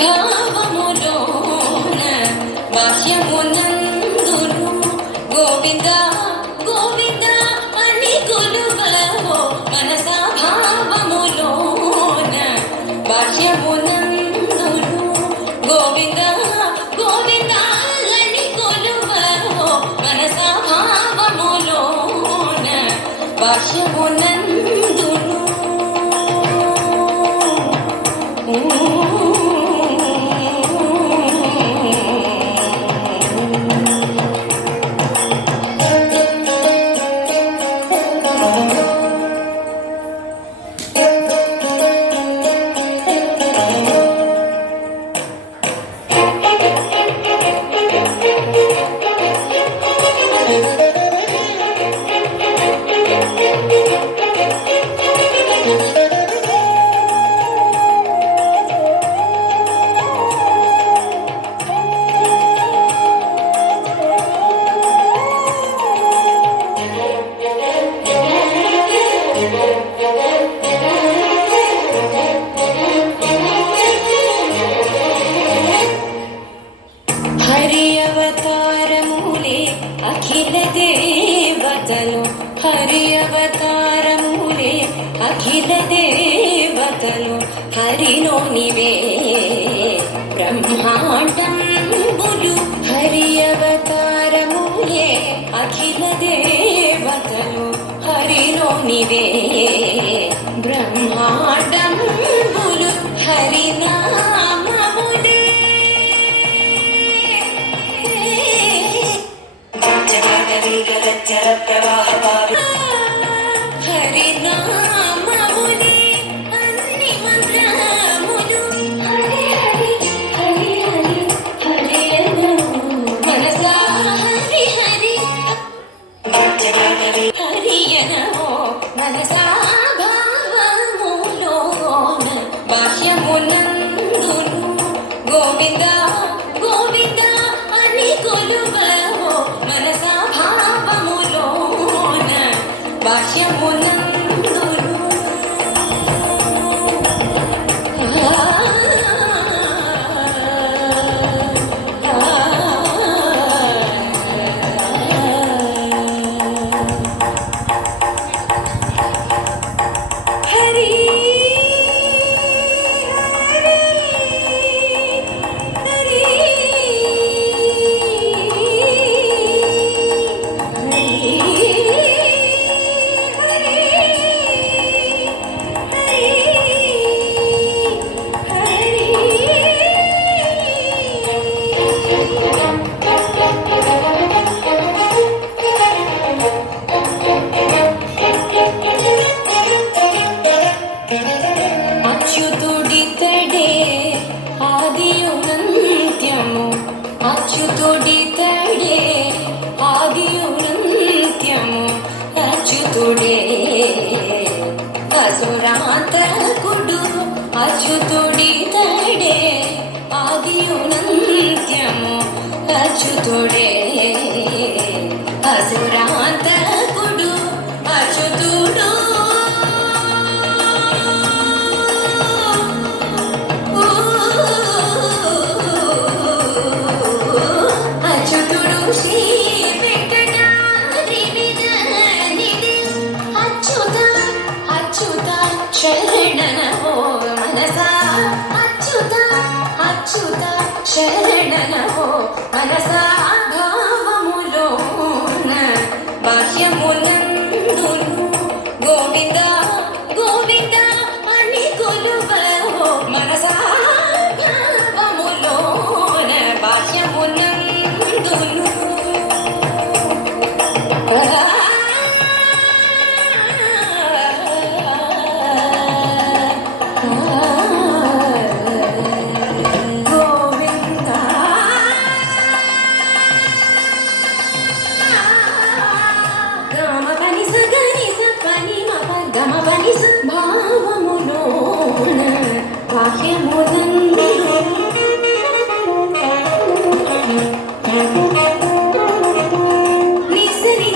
భావములోన బాహ్యమునందును గోవింద గోవింద అని కొలువవో మనసా భావములోన బాహ్యమునందును గోవింద గోవింద అని కొలువవో మనసా భావములోన బాహ్యమునందును అఖిల దేవతలు హరి అవతారములే అఖిల దేవతలు హరిలోనివే బ్రహ్మాండంబులు హరి అవతారములే అఖిల దేవతలు హరిలోనివే బ్రహ్మాండంబులు హరినామములే జల ప్రవాహ హరినామములే అన్ని మంత్రములు హరి హరి హరి హరి హరి మనసా హరి హరి హరియనమో మనసా భావములోన బాహ్యమునందును గోవింద గోవింద అని కొలువవో మనసా భావములోన బాహ్యమునందును హరి అచ్యుతుడితడే ఆదియునంత్యము అచ్యుతుడితడే ఆదియునంత్యము అచ్యుతుడే అసురాంతకుడు అచ్యుతుడితడే ఆదియునంత్యము అచ్యుతుడే అసురాంతకుడు అచ్యుతుడు అచ్యుతుడు శ్రీ వెంకటాద్రినిధి అచ్యుత అచ్యుత శరణనమో మనసా అచ్యుత అచ్యుత శరణనమో మనసా భావములోన బాహ్యమునందును గోవింద గోవింద అని కొలువవో మనసా భావములోన బాహ్యమునందును భావములోన బాహ్యమునందును నిసరి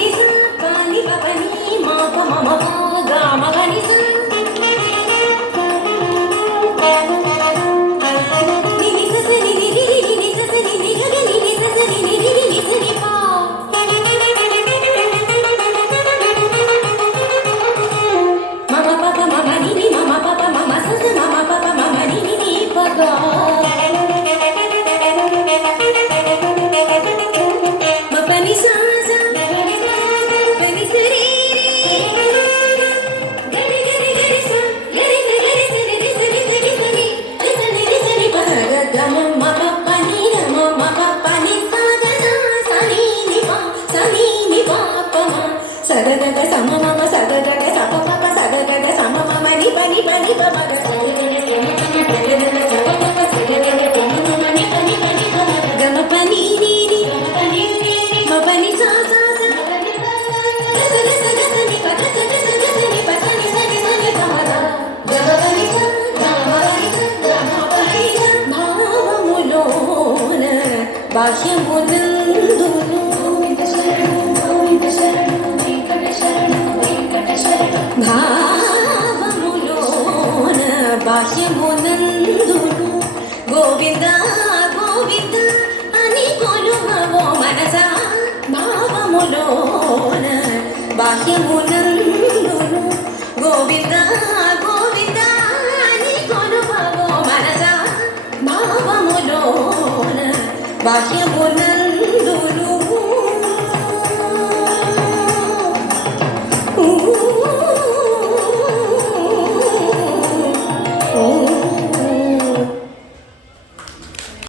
బాహ్యమునందును భావములోన బాహ్యమునందును గోవింద గోవింద అని కొలువవో మనసా భావములోన బాహ్యమునందును గోవింద గోవింద అని కొలువవో మనసా భావములోన బాహ్యమునందును